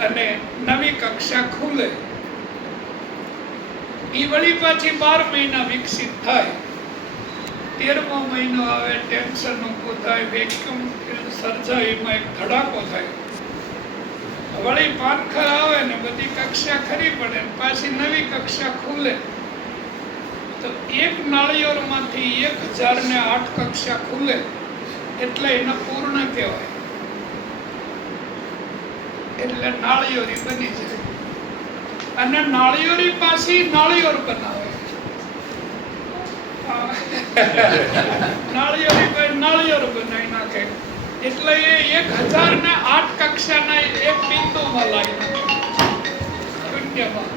અને નવી કક્ષા ખુલે. ઈ વળી પાછી બાર મહિના વિકસિત થાય. તેરમો મહિનો આવે ટેન્શન ઊભું થાય વેક્યુમ સર્જાય, એમાં એક ધડાકો થાય. વળી પાનખર આવે ને બધી કક્ષા ખરી પડે પાછી નવી કક્ષા ખુલે. તો એક નાળિયેરમાંથી એક હજાર ને આઠ કક્ષા ખુલે. એટલે એને પૂર્ણ કહેવાય. એટલે નાળિયેરી બની જાય અને નાળિયેરી પાછી નાળિયેર બનાવે આ કોઈ પછી બનાવી નાખે. એટલે એ એક હજાર ને આઠ કક્ષાના એક બિંદુમાં લાવી શૂન્યમાં.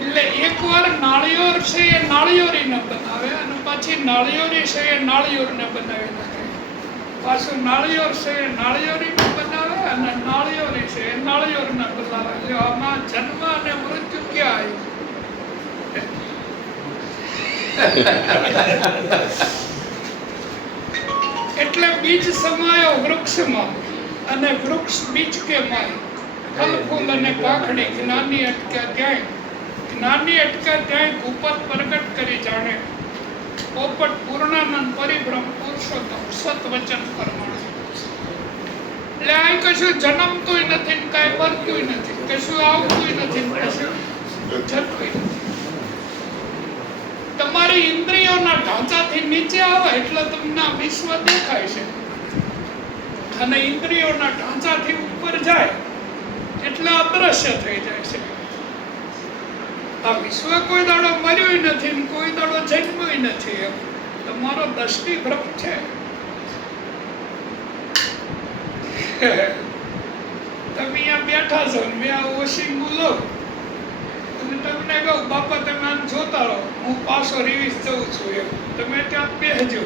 એટલે એકવાર નાળિયેર છે એ નાળિયેરીને બનાવે અને પછી નાળિયોરી છે એ નાળિયેરને બનાવી નાખે. પાછું નાળિયોર છે એ નાળિયેરીને બનાવે નાળિયેરી છે એટલે આમાં જન્મ અને મૃત્યુ ક્યાં એટલે બીજ સમાયો વૃક્ષમાં અને વૃક્ષ બીજ કે માય ફલ ફૂલ અને પાખડી જ્ઞાની અટક્યા ત્યાંય. જ્ઞાની અટક્યા ત્યાંય ભૂપત પ્રગટ કરી જાણે. પોપટ પૂર્ણાનંદ પરિભ્રમ પુરુષોત્તમ સત વચન પરમાણ. એટલે આ કશું જન્મતું નથી ને કાંઈ મરતુંય નથી. કશું આવતું નથી તમારી ઇન્દ્રિયોના ઢાંચાથી નીચે આવે એટલે તમને વિશ્વ દેખાય છે. અને ઇન્દ્રિયોના ઢાંચાથી ઉપર જાય એટલે અદ્રશ્ય થઈ જાય છે. આ વિશ્વ કોઈ દાડો મર્યું નથી કોઈ દાડો જન્મ્યું નથી તમારો દ્રષ્ટિ ભ્રમ છે. તમે અહીંયા બેઠા છો મેં આ વોશિંગ બોલો અને તમને કહું, બાપા, તમે આમ જોતા રહો. હું પાછો રિવીસ જઉં છું એમ. તમે ત્યાં બેહજો.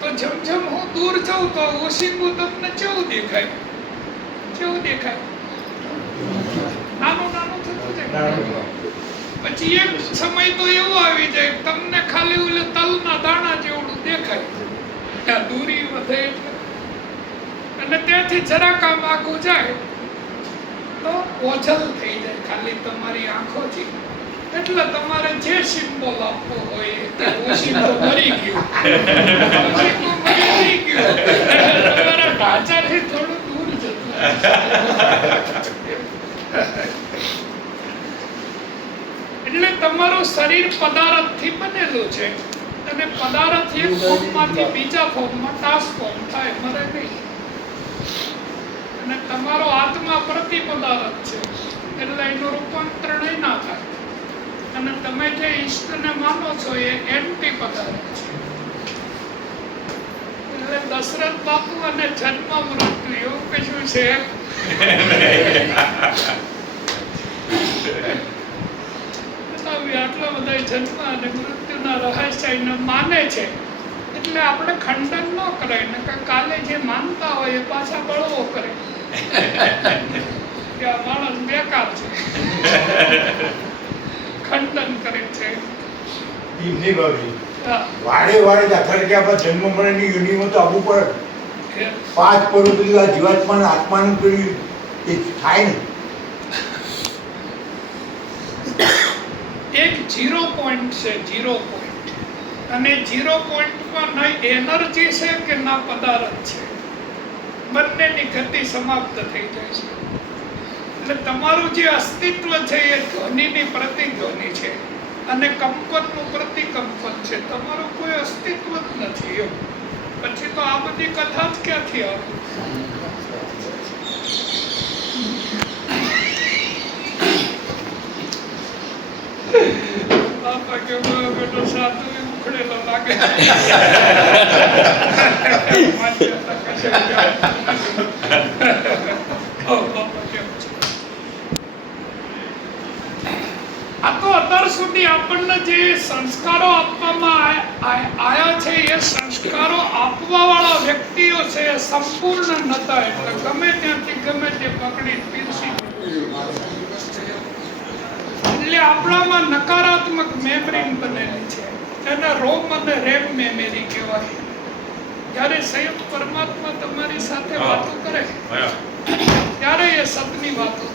તો જેમ જેમ હું દૂર જઉં, તો ઓશિંગું તમને કેવું દેખાય? કેવું દેખાય? નાનું નાનું થતું જાય. પછી એક સમય તો એવો આવી જાય, તમને ખાલી ઓલે તલના દાણા જેવડું દેખાય. દૂરી વધે એટલે અને ત્યાંથી જરાક આમ આખું જાય તો ઓझल થઈ જાય ખાલી તમારી આંખોથી. એટલે તમારે જે સિમ્બોલ આપવો હોય એ ઓશિંગો મરી ગયું. મરી ગયું. તમારા ઢાંચાથી થોડું દૂર જતું. એટલે તમારું શરીર પદાર્થથી બનેલું છે. અને પદાર્થ એક ફોર્મમાંથી બીજા ફોર્મમાં ટ્રાન્સફોર્મ થાય, મરે નહીં. અને તમારો આત્મા પ્રતિ છે. એટલે એનું રૂપાંતરણ ના થાય. અને તમે જે ઈષ્ટને માનો છો એ એન્ટી પદાર્થ છે. એટલે દશરથ બાપુ અને જન્મ મૃત્યુ એવું કશું છે? આટલા બધા જન્મ અને મૃત્યુના રહસ્યને માને છે. એટલે આપણે ખંડન ન કરાય ને કાલે જે માનતા હોય એ પાછા બળવો કરે કે આ માણસ બેકાર છે. ખંડન કરે છે. એમની ભાવી વાડે વાડે દાખલા કે આપણા જન્મ મરણની યોનિમાં તો આવવું પડે. પાંચ પરો પેલી આ જીવાત્માને આત્માનું પેલી એ થાય ને. એક ઝીરો પોઈન્ટ છે ઝીરો પોઈન્ટ અને ઝીરો પોઈન્ટમાં ન એનર્જી છે કે ના પદાર્થ છે. બંનેની ગતિ સમાપ્ત થઈ જાય છે. એટલે તમારું જે અસ્તિત્વ છે એ ધ્વનિની પ્રતિધ્વનિ છે. અને કંપનનું પ્રતિકંપન છે. તમારું કોઈ અસ્તિત્વ જ નથી એમ. પછી તો આ બધી કથા જ ક્યાંથી આવે? બાપા કે બેટો સાધુ ઉખડેલો લાગે માન્યતા કશે ઓ બાપા કેમ છે? આ તો અત્યાર સુધી આપણને જે સંસ્કારો આપવામાં આયા છે એ સંસ્કારો આપવા વાળા વ્યક્તિઓ છે એ સંપૂર્ણ નતા. એટલે ગમે ત્યાંથી ગમે તે પકડી પીરસી એટલે આપણામાં નકારાત્મક મેમરી બનેલી છે. એને રોમ અને રેમ મેમરી કહેવાય. જ્યારે સંયુક્ત પરમાત્મા તમારી સાથે વાતો કરે ત્યારે એ સતની વાતો